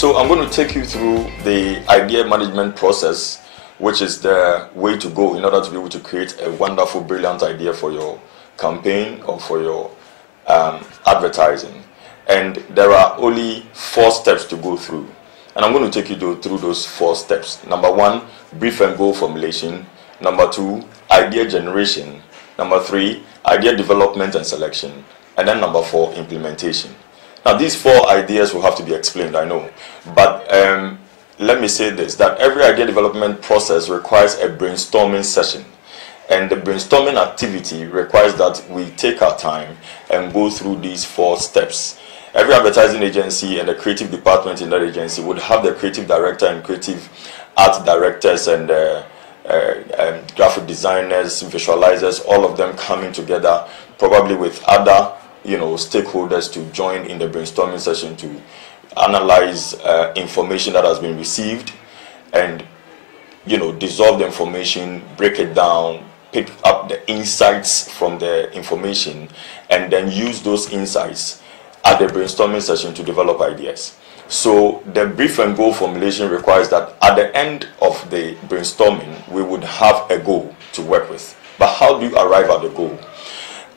So I'm going to take you through the idea management process, which is the way to go in order to be able to create a wonderful, brilliant idea for your campaign or for your advertising. And there are only 4 steps to go through. And I'm going to take you through those 4 steps. Number 1, brief and goal formulation. Number 2, idea generation. Number 3, idea development and selection. And then number 4, implementation. Now, these 4 ideas will have to be explained, I know. But let me say this, that every idea development process requires a brainstorming session. And the brainstorming activity requires that we take our time and go through these 4 steps. Every advertising agency and the creative department in that agency would have the creative director and creative art directors and graphic designers, visualizers, all of them coming together, probably with other stakeholders to join in the brainstorming session to analyze information that has been received and dissolve the information, break it down, pick up the insights from the information, and then use those insights at the brainstorming session to develop ideas. So the brief and goal formulation requires that at the end of the brainstorming we would have a goal to work with. But how do you arrive at the goal?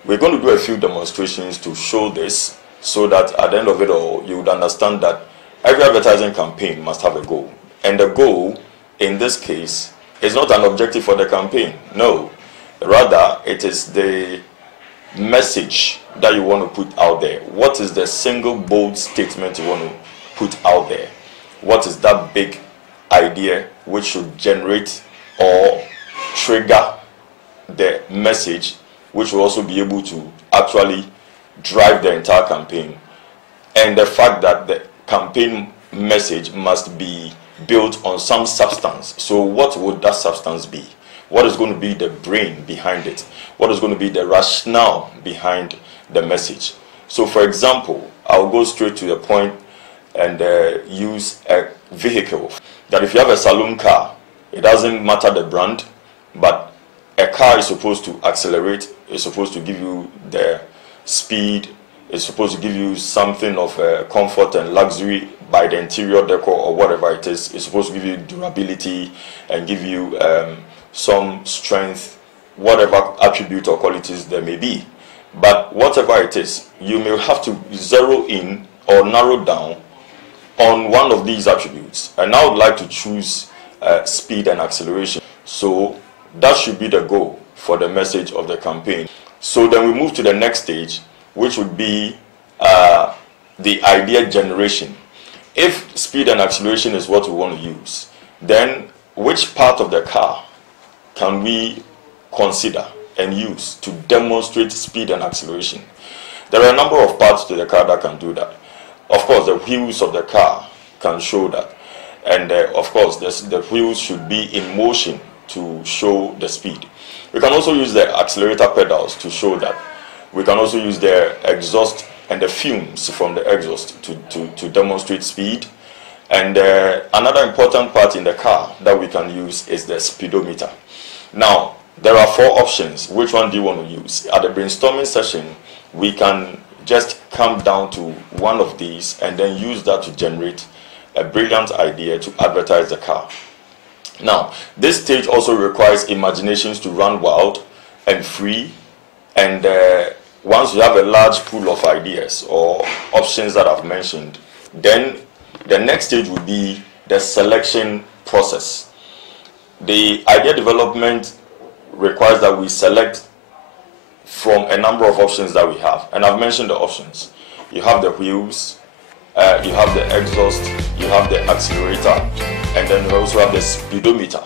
We're going to do a few demonstrations to show this, so that at the end of it all, you would understand that every advertising campaign must have a goal. And the goal, in this case, is not an objective for the campaign. No. Rather, it is the message that you want to put out there. What is the single bold statement you want to put out there? What is that big idea which should generate or trigger the message, which will also be able to actually drive the entire campaign? And the fact that the campaign message must be built on some substance. So what would that substance be? What is going to be the brain behind it? What is going to be the rationale behind the message? So for example, I'll go straight to the point and use a vehicle. That if you have a saloon car, it doesn't matter the brand, but a car is supposed to accelerate, it's supposed to give you the speed, it's supposed to give you something of comfort and luxury by the interior decor or whatever it is. It's supposed to give you durability and give you some strength, whatever attribute or qualities there may be. But whatever it is, you may have to zero in or narrow down on one of these attributes. And I would like to choose speed and acceleration. So that should be the goal for the message of the campaign. So then we move to the next stage, which would be the idea generation. If speed and acceleration is what we want to use, then which part of the car can we consider and use to demonstrate speed and acceleration? There are a number of parts to the car that can do that. Of course, the wheels of the car can show that. And of course, the wheels should be in motion to show the speed. We can also use the accelerator pedals to show that. We can also use the exhaust and the fumes from the exhaust to demonstrate speed. And another important part in the car that we can use is the speedometer. Now, there are 4 options. Which one do you want to use? At the brainstorming session, we can just come down to one of these and then use that to generate a brilliant idea to advertise the car. Now, this stage also requires imaginations to run wild and free, and once you have a large pool of ideas or options that I've mentioned, then the next stage would be the selection process. The idea development requires that we select from a number of options that we have, and I've mentioned the options. You have the wheels, you have the exhaust, you have the accelerator, and then we also have the speedometer.